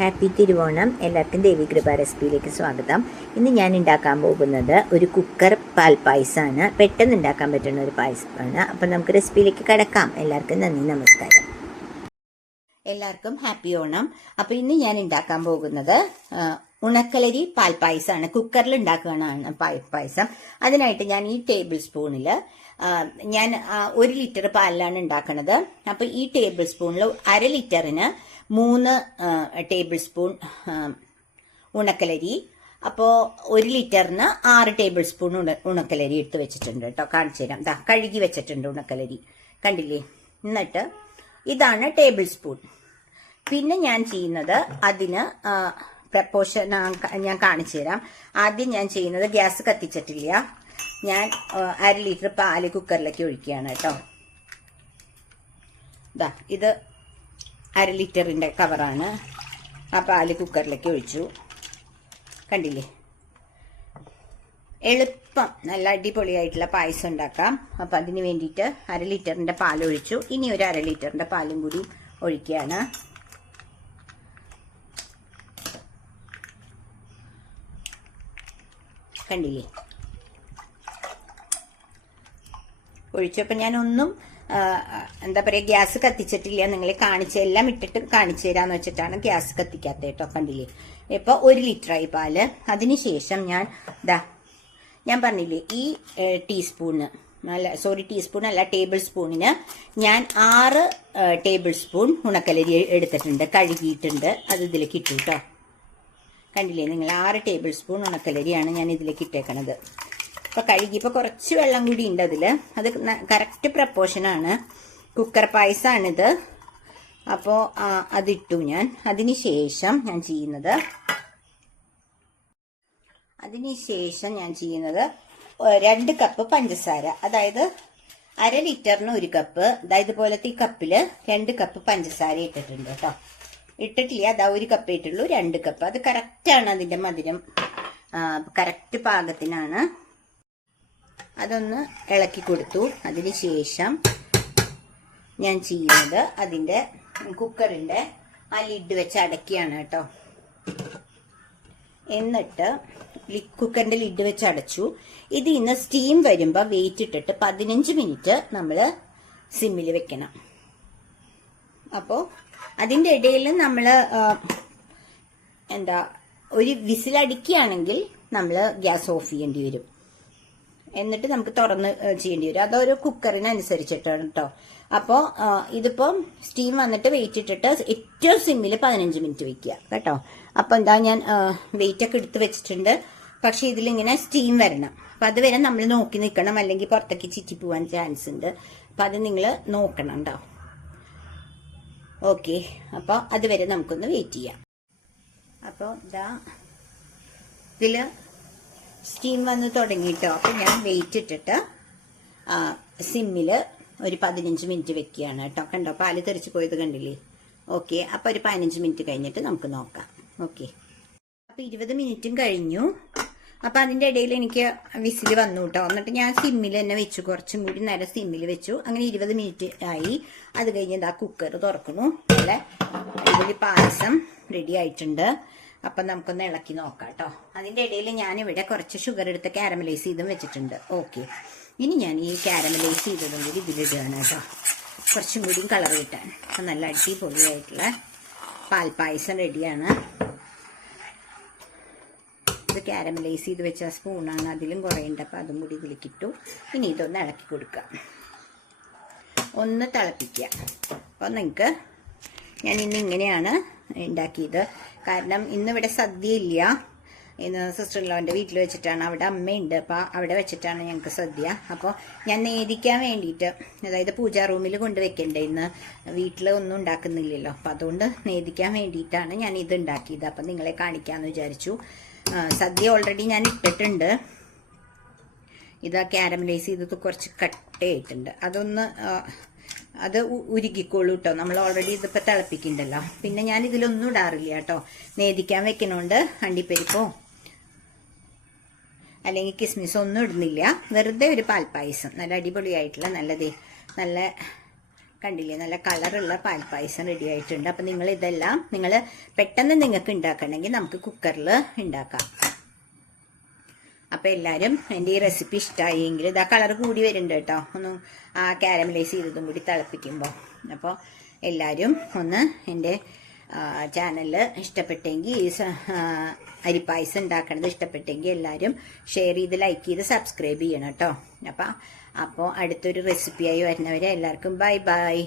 Happy Thiruvonam. എല്ലാവർക്കും ദേവി കൃപ റെസിപ്പിയിലേക്ക് സ്വാഗതം. ഇന്ന് ഞാൻ ഉണ്ടാക്കാൻ പോകുന്നത് ഒരു കുക്കർ പാൽപ്പായസമാണ്. പെട്ടെന്ന് ഉണ്ടാക്കാൻ പറ്റുന്ന ഒരു പായസമാണ്. അപ്പം നമുക്ക് റെസിപ്പിയിലേക്ക് കിടക്കാം. എല്ലാവർക്കും നന്ദി, നമസ്കാരം. എല്ലാവർക്കും ഹാപ്പി ഓണം. അപ്പം ഇന്ന് ഞാൻ ഉണ്ടാക്കാൻ പോകുന്നത് ഉണക്കലരി പാൽപ്പായസമാണ്. കുക്കറിൽ ഉണ്ടാക്കുകയാണ് പാൽപ്പായസം. അതിനായിട്ട് ഞാൻ ഈ ടേബിൾ സ്പൂണിൽ ഞാൻ 1 ലിറ്റർ പാലിലാണ് ഉണ്ടാക്കുന്നത്. അപ്പം ഈ ടേബിൾ സ്പൂണിൽ 1/2 ലിറ്ററിന് 3 ടേബിൾ സ്പൂൺ ഉണക്കലരി. അപ്പോൾ 1 ലിറ്ററിന് 6 ടേബിൾ സ്പൂൺ ഉണക്കലരി എടുത്ത് വെച്ചിട്ടുണ്ട് കേട്ടോ. കാണിച്ചു തരാം. കഴുകി വെച്ചിട്ടുണ്ട് ഉണക്കലരി, കണ്ടില്ലേ? എന്നിട്ട് ഇതാണ് ടേബിൾ സ്പൂൺ. പിന്നെ ഞാൻ ചെയ്യുന്നത് അതിന് പ്രപ്പോർഷൻ ഞാൻ കാണിച്ചു തരാം. ആദ്യം ഞാൻ ചെയ്യുന്നത് ഗ്യാസ് കത്തിച്ചിട്ടില്ല. ഞാൻ 1/2 ലിറ്റർ പാല് കുക്കറിലേക്ക് ഒഴിക്കുകയാണ് കേട്ടോ. ഇത് 1/2 ലിറ്ററിൻ്റെ കവറാണ്. ആ പാല് കുക്കറിലേക്ക് ഒഴിച്ചു. കണ്ടില്ലേ? എളുപ്പം നല്ല അടിപൊളിയായിട്ടുള്ള പായസം ഉണ്ടാക്കാം. അപ്പം അതിന് വേണ്ടിയിട്ട് 1/2 ലിറ്ററിൻ്റെ പാലൊഴിച്ചു. ഇനി ഒരു 1/2 ലിറ്ററിൻ്റെ പാലും കൂടി ഒഴിക്കുകയാണ്. കണ്ടില്ലേ? ഒഴിച്ചപ്പോൾ ഞാനൊന്നും എന്താ പറയുക, ഗ്യാസ് കത്തിച്ചിട്ടില്ല. നിങ്ങളെ എല്ലാം ഇട്ടിട്ട് കാണിച്ചു തരാന്ന് വെച്ചിട്ടാണ് ഗ്യാസ് കത്തിക്കാത്ത കേട്ടോ. കണ്ടില്ലേ? ഇപ്പോൾ 1 ലിറ്ററായി പാല്. അതിനുശേഷം ഞാൻ പറഞ്ഞില്ലേ, ഈ ടീസ്പൂണ് ടീസ്പൂൺ അല്ല, ടേബിൾ സ്പൂണിന് ഞാൻ 6 ടേബിൾ സ്പൂൺ ഉണക്കലരി എടുത്തിട്ടുണ്ട്, കഴുകിയിട്ടുണ്ട്. അത് ഇതിലേക്ക് ഇട്ടു കേട്ടോ. കണ്ടില്ലേ നിങ്ങൾ? 6 ടേബിൾ സ്പൂൺ ഉണക്കലരിയാണ് ഞാൻ ഇതിലേക്ക് ഇട്ടേക്കണത്. അപ്പോൾ കഴുകിയപ്പോൾ കുറച്ച് വെള്ളം കൂടി ഉണ്ട് അതിൽ. അത് കറക്റ്റ് പ്രപ്പോർഷനാണ്. കുക്കർ പായസമാണിത്. അപ്പോൾ അതിട്ടു ഞാൻ. അതിനുശേഷം ഞാൻ ചെയ്യുന്നത് 2 കപ്പ് പഞ്ചസാര, അതായത് 1/2 ലിറ്ററിന് 1 കപ്പ്. അതായത് പോലത്തെ ഈ കപ്പിൽ 2 കപ്പ് പഞ്ചസാര ഇട്ടിട്ടുണ്ട് കേട്ടോ. ഇട്ടിട്ടില്ല, 1 കപ്പ് ഇട്ടുള്ളൂ. 2 കപ്പ്. അത് കറക്റ്റാണ്. അതിൻ്റെ മധുരം കറക്റ്റ് പാകത്തിനാണ്. അതൊന്ന് ഇളക്കി കൊടുത്തു. അതിനുശേഷം ഞാൻ ചെയ്യുന്നത് അതിൻ്റെ കുക്കറിൻ്റെ ആ ലിഡ് വെച്ച് അടയ്ക്കുകയാണ് കേട്ടോ. എന്നിട്ട് കുക്കറിൻ്റെ ലിഡ് വെച്ച് അടച്ചു. ഇത് ഇന്ന് സ്റ്റീം വരുമ്പോൾ വെയിറ്റ് ഇട്ടിട്ട് 15 മിനിറ്റ് നമ്മൾ സിമ്മിൽ വെക്കണം. അപ്പോൾ അതിൻ്റെ ഇടയിൽ നമ്മൾ ഒരു വിസിലടിക്കുകയാണെങ്കിൽ നമ്മൾ ഗ്യാസ് ഓഫ് ചെയ്യേണ്ടി വരും. എന്നിട്ട് നമുക്ക് തുറന്ന് ചെയ്യേണ്ടി വരും. അതൊരു കുക്കറിനനുസരിച്ചിട്ടാണ് കേട്ടോ. അപ്പോൾ ഇതിപ്പം സ്റ്റീം വന്നിട്ട് വെയിറ്റ് ഇട്ടിട്ട് ഏറ്റവും സിമ്മിൽ 15 മിനിറ്റ് വെക്കുക കേട്ടോ. അപ്പം ഞാൻ വെയിറ്റ് ഒക്കെ എടുത്ത് വെച്ചിട്ടുണ്ട്. പക്ഷെ ഇതിലിങ്ങനെ സ്റ്റീം വരണം. അപ്പം അതുവരെ നമ്മൾ നോക്കി നിൽക്കണം, അല്ലെങ്കിൽ പുറത്തേക്ക് ചിറ്റി പോകാൻ ചാൻസ് ഉണ്ട്. അപ്പം അത് നിങ്ങൾ നോക്കണം കേട്ടോ. ഓക്കെ, അപ്പോൾ അതുവരെ നമുക്കൊന്ന് വെയിറ്റ് ചെയ്യാം. അപ്പോൾ ഇതിൽ സ്റ്റീം വന്ന് തുടങ്ങിയിട്ടോ. അപ്പോൾ ഞാൻ വെയിറ്റ് ഇട്ടിട്ട് സിമ്മിൽ ഒരു 15 മിനിറ്റ് വെക്കുകയാണ് കേട്ടോ. കണ്ടോ? പാല് തെറിച്ച് പോയത് കണ്ടില്ലേ? ഓക്കെ, അപ്പോൾ ഒരു 15 മിനിറ്റ് കഴിഞ്ഞിട്ട് നമുക്ക് നോക്കാം. ഓക്കെ, അപ്പോൾ 20 മിനിറ്റും കഴിഞ്ഞു. അപ്പോൾ അതിൻ്റെ ഇടയിൽ എനിക്ക് വിസിൽ വന്നു കേട്ടോ. എന്നിട്ട് ഞാൻ സിമ്മിൽ തന്നെ വെച്ചു, കുറച്ചും കൂടി നേരം സിമ്മിൽ വെച്ചു. അങ്ങനെ 20 മിനിറ്റ് ആയി. അത് കഴിഞ്ഞ് കുക്കർ തുറക്കുന്നു. നല്ല അടിപൊളി പായസം റെഡി ആയിട്ടുണ്ട്. അപ്പം നമുക്കൊന്ന് ഇളക്കി നോക്കാം കേട്ടോ. അതിൻ്റെ ഇടയിൽ ഞാനിവിടെ കുറച്ച് ഷുഗർ എടുത്ത് കാരമലൈസ് ചെയ്തും വെച്ചിട്ടുണ്ട്. ഓക്കെ, ഇനി ഞാൻ ഈ കാരമലൈസ് ചെയ്തതും കൂടി ഇതിലിടുകയാണ് കേട്ടോ, കുറച്ചും കൂടി കളർ കിട്ടാൻ. അപ്പം നല്ല അടിപൊളിയായിട്ടുള്ള പാൽപ്പായസം റെഡിയാണ്. ഇത് കാരമലൈസ് ചെയ്ത് വെച്ച സ്പൂണാണ്, അതിലും കുറേ ഉണ്ട്. അപ്പം അതും കൂടി ഇതിലേക്കിട്ടു. ഇനി ഇതൊന്ന് ഇളക്കി കൊടുക്കുക, ഒന്ന് തിളപ്പിക്കുക. അപ്പോൾ നിങ്ങൾക്ക് ഞാൻ ഇന്നിങ്ങനെയാണ് ഉണ്ടാക്കിയത്. കാരണം ഇന്നിവിടെ സദ്യ ഇല്ല. ഇന്ന് സിസ്റ്റർ ഇൻലോൻ്റെ വീട്ടിൽ വെച്ചിട്ടാണ്. അവിടെ അമ്മയുണ്ട്. അപ്പോൾ അവിടെ വെച്ചിട്ടാണ് ഞങ്ങൾക്ക് സദ്യ. അപ്പോൾ ഞാൻ നേദിക്കാൻ വേണ്ടിയിട്ട്, അതായത് പൂജാ റൂമിൽ കൊണ്ടുവയ്ക്കണ്ടേ, ഇന്ന് വീട്ടിൽ ഒന്നും ഉണ്ടാക്കുന്നില്ലല്ലോ. അപ്പോൾ അതുകൊണ്ട് നേദിക്കാൻ വേണ്ടിയിട്ടാണ് ഞാൻ ഇത് ഉണ്ടാക്കിയത്. അപ്പം നിങ്ങളെ കാണിക്കാമെന്ന് വിചാരിച്ചു. സദ്യ ഓൾറെഡി ഞാൻ ഇട്ടിട്ടുണ്ട്. ഇത് കാരമലൈസ് ചെയ്തത് കുറച്ച് കട്ടയായിട്ടുണ്ട്. അത് ഉരുകിക്കോളൂ കേട്ടോ. നമ്മൾ ഓൾറെഡി ഇതിപ്പോൾ തിളപ്പിക്കുന്നുണ്ടല്ലോ. പിന്നെ ഞാൻ ഇതിലൊന്നും ഇടാറില്ല കേട്ടോ. നേദിക്കാൻ വെക്കണോണ്ട് അണ്ടിപ്പരിപ്പോ അല്ലെങ്കിൽ കിസ്മിസോ ഒന്നും ഇടുന്നില്ല. വെറുതെ ഒരു പാൽപ്പായസം, നല്ല അടിപൊളിയായിട്ടുള്ള നല്ല കണ്ടില്ലേ, നല്ല കളറുള്ള പാൽപ്പായസം റെഡി ആയിട്ടുണ്ട്. അപ്പം നിങ്ങൾ ഇതെല്ലാം പെട്ടെന്ന് നിങ്ങൾക്ക് ഉണ്ടാക്കണമെങ്കിൽ നമുക്ക് കുക്കറിൽ ഉണ്ടാക്കാം. അപ്പം എല്ലാവരും എൻ്റെ ഈ റെസിപ്പി ഇഷ്ടമായെങ്കിൽ ഇതാ കളർ കൂടി വരുന്നുണ്ട് കേട്ടോ, ഒന്ന് ആ കാരമലൈസ് ചെയ്തതും കൂടി തിളപ്പിക്കുമ്പോൾ. അപ്പോൾ എല്ലാവരും ഒന്ന് എൻ്റെ ചാനൽ ഇഷ്ടപ്പെട്ടെങ്കിൽ ഈ അരിപ്പായസം ഉണ്ടാക്കണത് ഇഷ്ടപ്പെട്ടെങ്കിൽ എല്ലാവരും ഷെയർ ചെയ്ത് ലൈക്ക് ചെയ്ത് സബ്സ്ക്രൈബ് ചെയ്യണം കേട്ടോ. അപ്പോൾ അടുത്തൊരു റെസിപ്പിയായി വരുന്നവരെ എല്ലാവർക്കും ബൈ ബൈ.